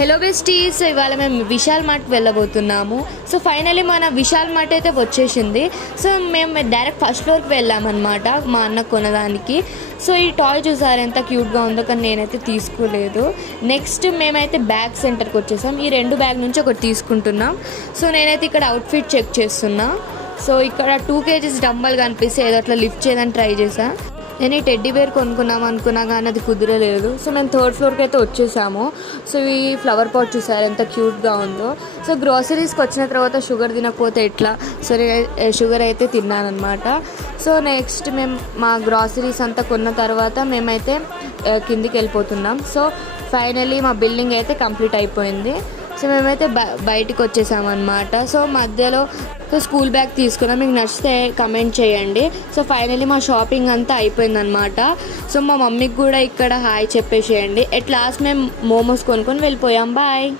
Hello besties, ఇవాళ మేము Vishal mart వెళ్ళబోతున్నాము. So finally మన విశాల్ మార్ట్ అయితే వచ్చేసింది. సో మేము డైరెక్ట్ ఫస్ట్ ఫ్లోర్కి వెళ్ళామన్నమాట మా అన్న కొనడానికి. సో ఈ టాయ్ చూసారు ఎంత క్యూట్గా ఉందో, కానీ నేనైతే తీసుకోలేదు. నెక్స్ట్ మేమైతే బ్యాగ్ సెంటర్కి వచ్చేసాం. ఈ 2 బ్యాగ్ నుంచి ఒకటి తీసుకుంటున్నాం. సో నేనైతే ఇక్కడ అవుట్ఫిట్ చెక్ చేస్తున్నా. సో ఇక్కడ 2 kgs డంబల్ కనిపిస్తే ఏదో అట్లా లిఫ్ట్ చేయడానికి ట్రై చేశాను. నేను ఈ టెడ్డీ బేర్ కొనుక్కున్నాం అనుకున్నా కానీ అది కుదరలేదు. సో మేము 3rd ఫ్లోర్కి అయితే వచ్చేసాము. సో ఈ ఫ్లవర్ పాట్ చూసారు ఎంత క్యూట్గా ఉందో. సో గ్రాసరీస్కి వచ్చిన తర్వాత షుగర్ తినకపోతే ఎట్లా, సరే షుగర్ అయితే తిన్నానమాట. సో నెక్స్ట్ మేము మా గ్రాసరీస్ అంతా కొన్న తర్వాత మేమైతే కిందికి వెళ్ళిపోతున్నాం. సో ఫైనలీ మా బిల్డింగ్ అయితే కంప్లీట్ అయిపోయింది. సో మేమైతే బయటికి వచ్చేసామన్నమాట. సో మధ్యలో స్కూల్ బ్యాగ్ తీసుకున్నాం. మీకు నచ్చితే కమెంట్ చేయండి. సో ఫైనలీ మా షాపింగ్ అంతా అయిపోయిందనమాట. సో మా మమ్మీకి కూడా ఇక్కడ హాయ్ చెప్పేసేయండి. ఎట్ లాస్ట్ మేము మోమోస్ కొనుక్కొని వెళ్ళిపోయాం. బాయ్.